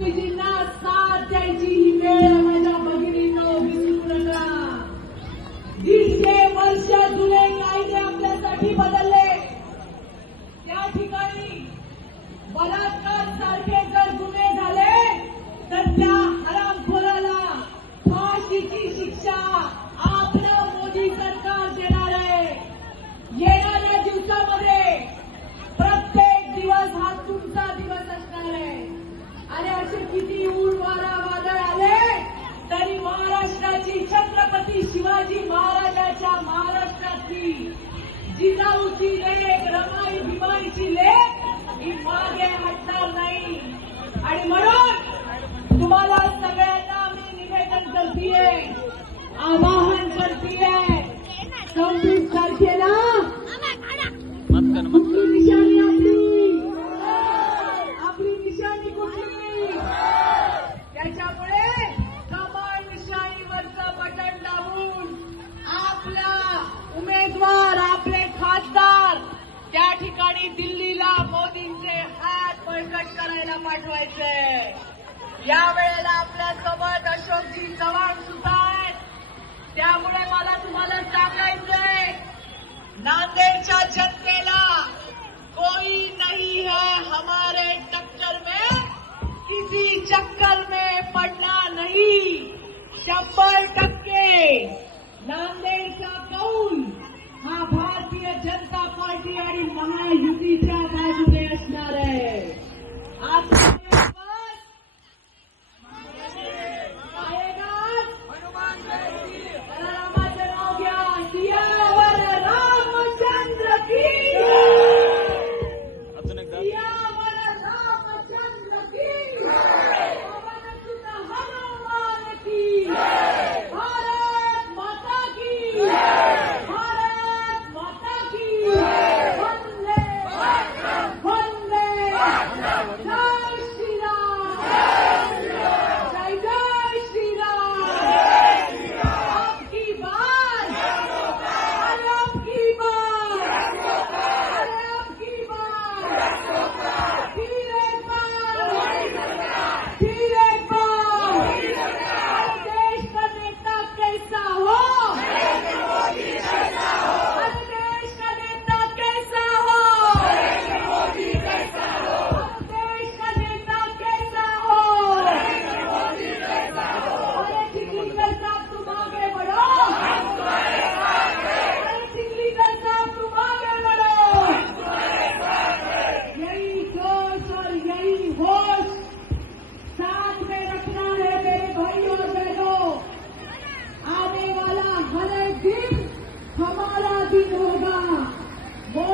साथ द्यायची ही वेळ माझ्या भगिनींनो विसरू नका दीडशे वर्ष जुने कायदे आपल्यासाठी बदलले. त्या ठिकाणी बलात्कार सारखे छत्रपती शिवाजी महाराजाच्या महाराष्ट्राची जिजाऊची लेख रमाई भिमाईची लेख उमेदवार आपले खासदार त्या ठिकाणी दिल्लीला मोदींचे हात बळकट करायला पाठवायचे. यावेळेला आपल्यासोबत अशोकजी चव्हाण सुद्धा आहेत. त्यामुळे मला तुम्हाला सांगायचंय नांदेडच्या जनतेला कोई नहीं है हमारे टक्कर में किसी चक्कर में पड़ना नहीं. शंभर टक्के नांदेडचा कौल हा भारतीय जनता पार्टी आणि महायुतीच्या बाजूने असणार आहे. आता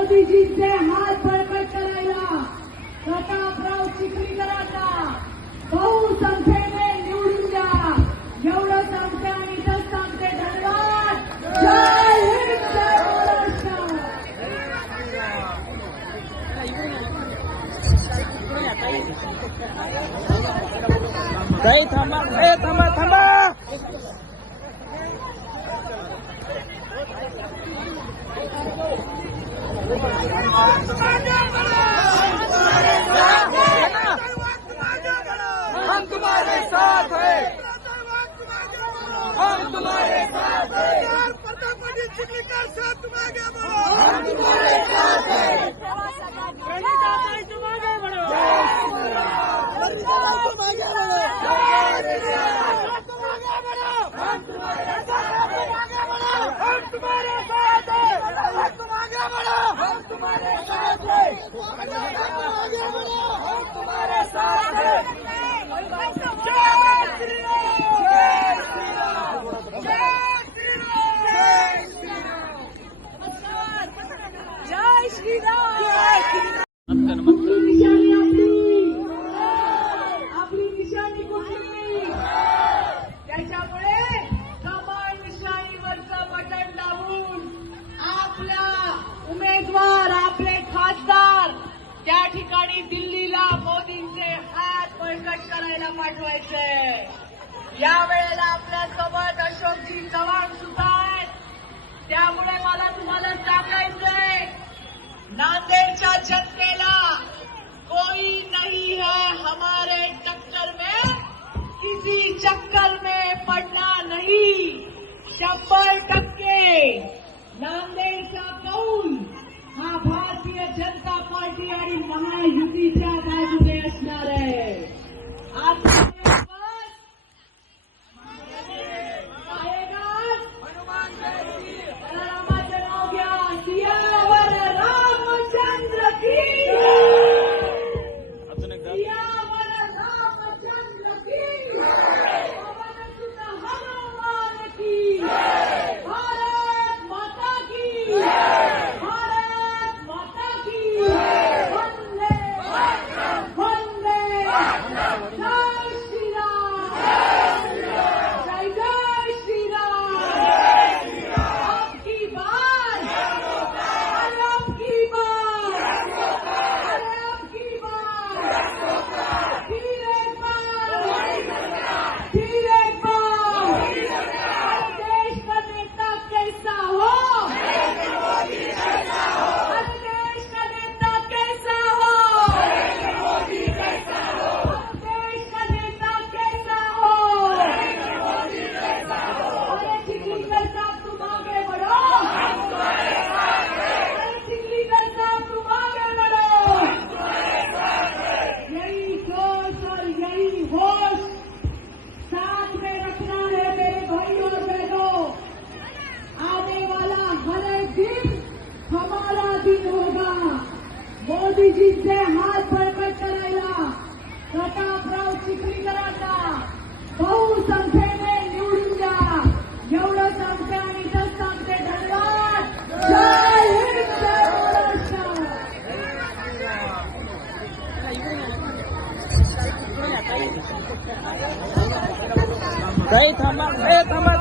मोदीजींचे हात बळकट करायला. प्रतापराव चिखलीकरांना बहुसंख्येने निवडून द्या. एवढं सांगते आणि इथं सांगते. धन्यवाद. जय हिंद जय महाराष्ट्र. थांबा. थांबा थांबा. ficar santo vagabundo! ठिकाणी दिल्लीला मोदींचे हात बळकट करायला पाठवायचे. यावेळेला आपल्यासोबत अशोकजी चव्हाण सुद्धा आहेत. त्यामुळे मला तुम्हाला सांगायचंय नांदेडच्या जनतेला कोई नहीं है हमारे चक्कर में किसी चक्कर में पडणार नाही. शंभर टक्के नांदेडचा कौल युतीच्या बाजूने असणार आहे. आप Happy विजेचे हात बळकट करायला. प्रतापराव चिखलीकरांना बहुसंख्येने निवडून द्या. एवढं सांगते आणि इथंच सांगते धन्यवाद जय हिंद जय थांबा.